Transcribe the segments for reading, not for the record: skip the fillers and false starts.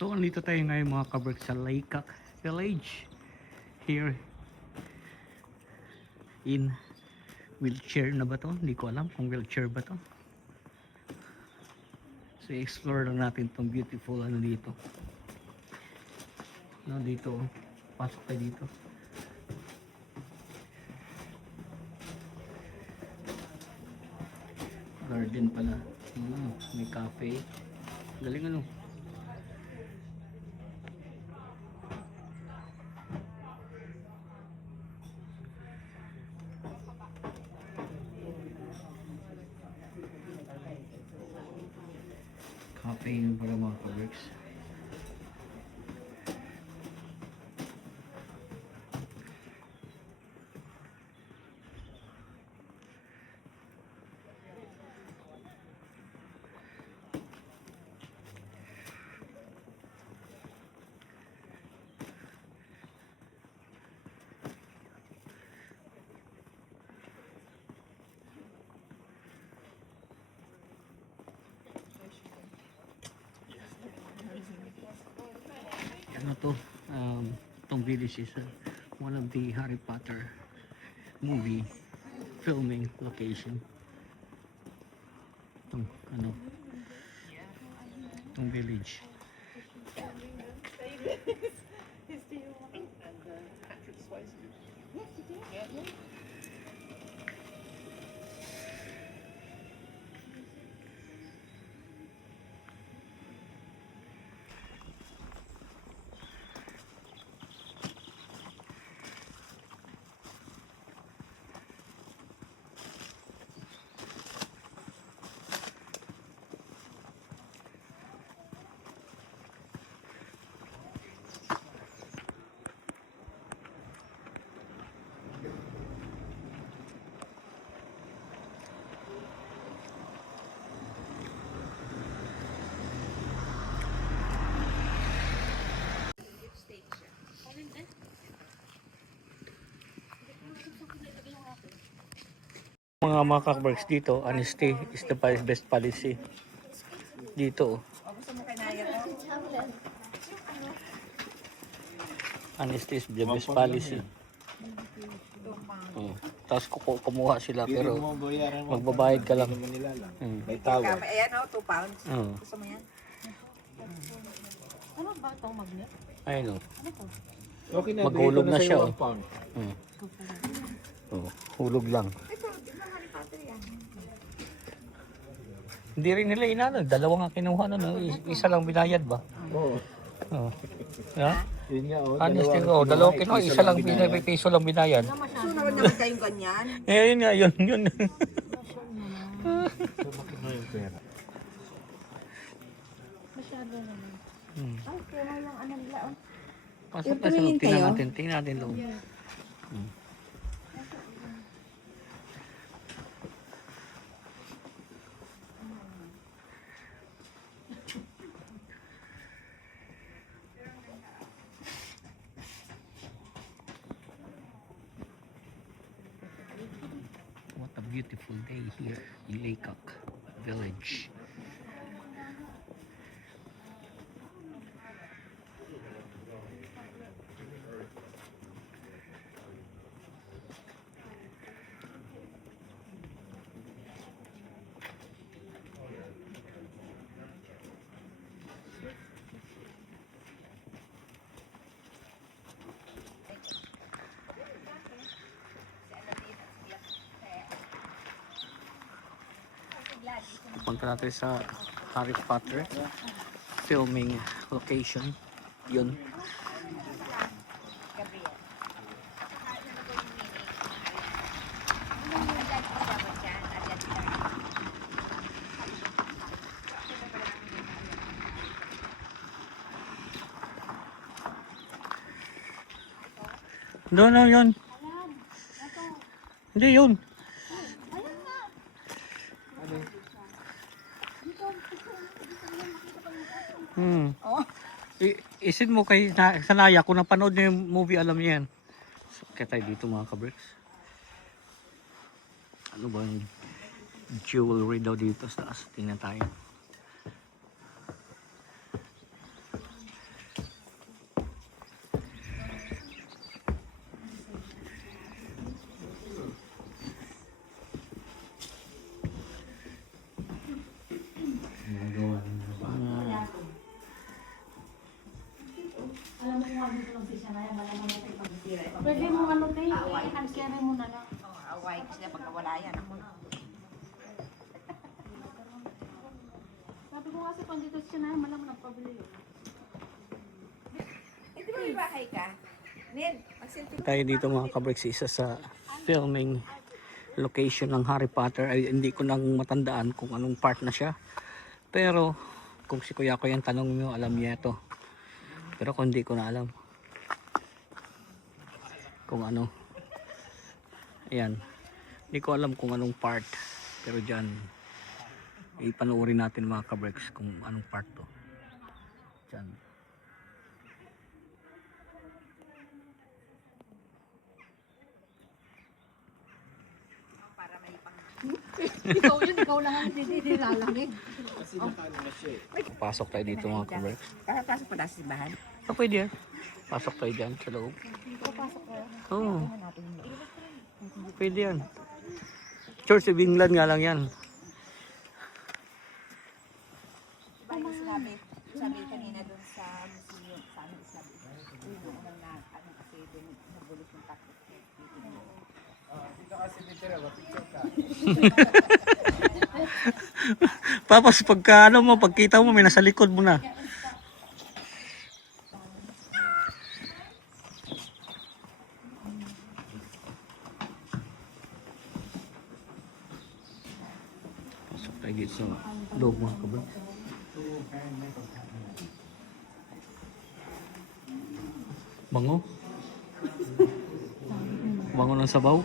So, andito tayo ngayon mga kabricks sa Laycac Village. Here in wheelchair na ba to? Hindi ko alam kung wheelchair ba to. So, explore lang natin tong beautiful ano dito. No, dito. Pasok tayo dito. Garden pala. May cafe. Galing ano. Cafe yun pala mga kabricks. Ano to? Itong village is one of the Harry Potter movie filming location. Itong ano, itong village. Mga kakbergs dito, honesty is the best policy. Dito, honesty is the best policy. Tapos kumuha sila pero magbabayad ka lang. May tawad. Ayan o, 2 pounds. Gusto mo yan? Ano ba itong magnet? Ayun o. Okay na, Maghulog na siya. Hulog lang. Hindi rin nila inano, dalawa nga kinuha nun, isa lang binayad ba? Oo. Ha? Yun nga, Honestly ko, dalawa kinuha, isa lang binayad, piso lang binayad. So, naman naman kayong ganyan. Eh, yun nga, yun. Masyado naman. Ay, kaya lang ano nila. Pasok na sa loob, tingnan natin loob. What a beautiful day here in Laycac Village. Punta natin sa Harry Potter filming location. Yun. Doon na yun. Hindi yun. Isin mo kay Sanaya, kung napanood niyo yung movie, alam niyo yan. So, kaya tayo dito mga kabricks. Ano ba yung jewelry daw dito sa taas? Tingnan tayo. Pwede mo ano tayo, i-carry mo na lang. Away kasi na pagkawala yan ako. Sabi ko kasi kung dito siya na, malam nagpabili yun. Eh, di ba may bahay ka? Ned, magsilti. Tayo dito mga kabricks, isa sa filming location ng Harry Potter. Ay, hindi ko nang matandaan kung anong part na siya. Pero kung si Kuya ko yung tanong nyo, alam niya ito. Pero kung hindi ko na alam kung ano. Ayan. Hindi ko alam kung anong part. Pero dyan, ipanoorin natin mga kabricks kung anong part to. Dyan. Ikaw lang ang hindi lalamig. Kasi nakano na siya eh. Pasok tayo dito mga kabricks. Pasok po na sa simbahan. Pwede yan. Pasok tayo dyan sa loob. Papasok ko. Oo. Pwede yan. Church of England nga lang yan. Diba yung sabi kanina dun sa museum, sa ano sabi, unang na, ano kasi dun, nagulos yung takot. Dito kasi nitira, mapicture ka. Tapos pagka ano mo, pagkita mo, may nasa likod mo na. Pasok tayo dito sa loob mga kabro. Bango? Bango ng sabaw?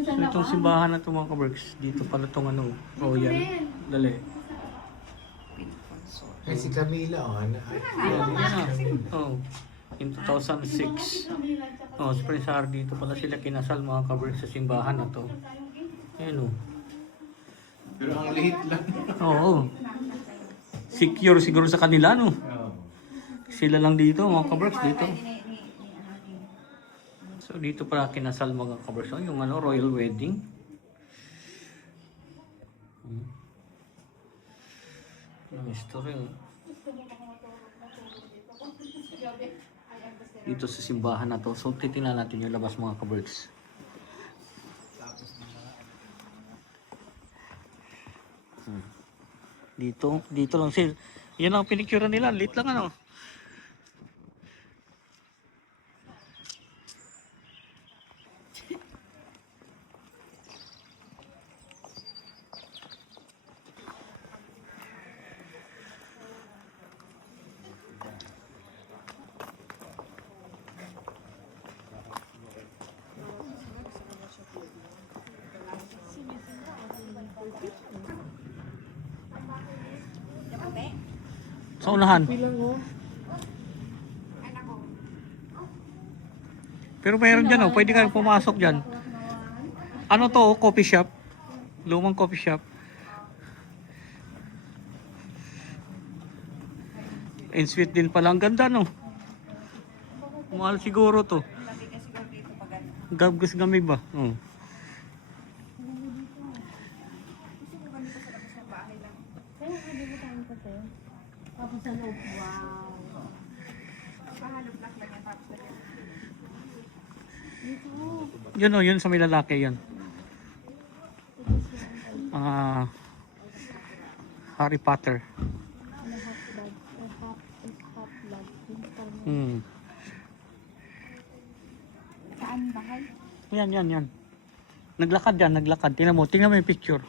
So itong simbahan na ito mga kaberks, dito pala itong ano, Royal. Dali. Eh si Camila, oh. Oh, in 2006. Oh, sa Prince Harry, dito pala sila kinasal mga kaberks sa simbahan na to. Ayan oh. Pero ang liit lang. Oo. Secure siguro sa kanila no. Sila lang dito mga kaberks dito. So dito pala kinasal mga kaberks, yung ano, royal wedding. Ang history. Dito sa simbahan na to. So titingnan natin yung labas mga kaberks. Dito lang sila. Yan ang pinicture nila, lit lang ano. Sa unahan. Pero mayroon dyan oh, pwede ka pumasok dyan. Ano to, coffee shop? Lumang coffee shop. And sweet din pala, ang ganda no. Mahal siguro to. Gabgas gamig ba? Oh. Tapos sa loob, wow. Yun o, yun sa may lalaki yan. Harry Potter. Saan bahay? Yan. Naglakad yan, naglakad. Tingnan mo yung picture.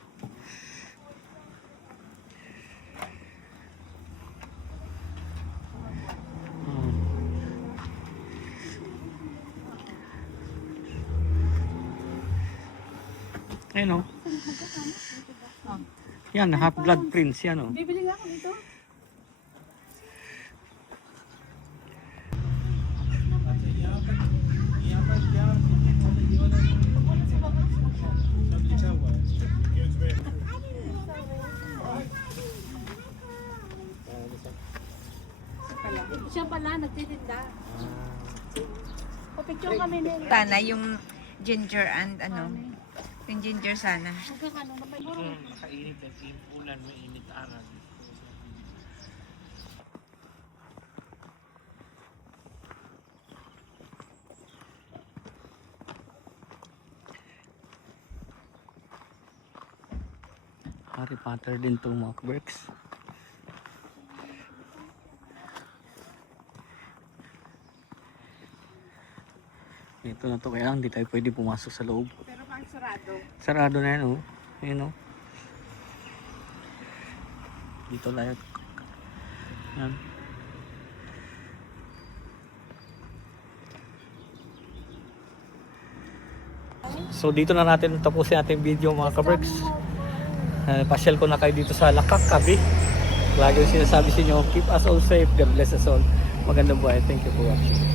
Ayun o. Yan, Half-Blood Prince yan o. Bibili nga ako dito. nagtitinda. O, picture kami nila. Sana yung ginger and ano, yung ginger sana. Hanggang ano naman yun. Makainit at ulan, mainit araw. Harry Potter din itong mga works. Ito na to, kaya lang hindi tayo pwede pumasok sa loob. Pero pang sarado. Sarado na yan, oh. Ayun, oh. Dito lahat. Yan. So dito na natin tapusin ating video mga kaberks. Pasyal ko na kayo dito sa Lakak, Kabi. Lagi yung sinasabi sa inyo, keep us all safe, God bless us all. Magandang buhay. Thank you for watching.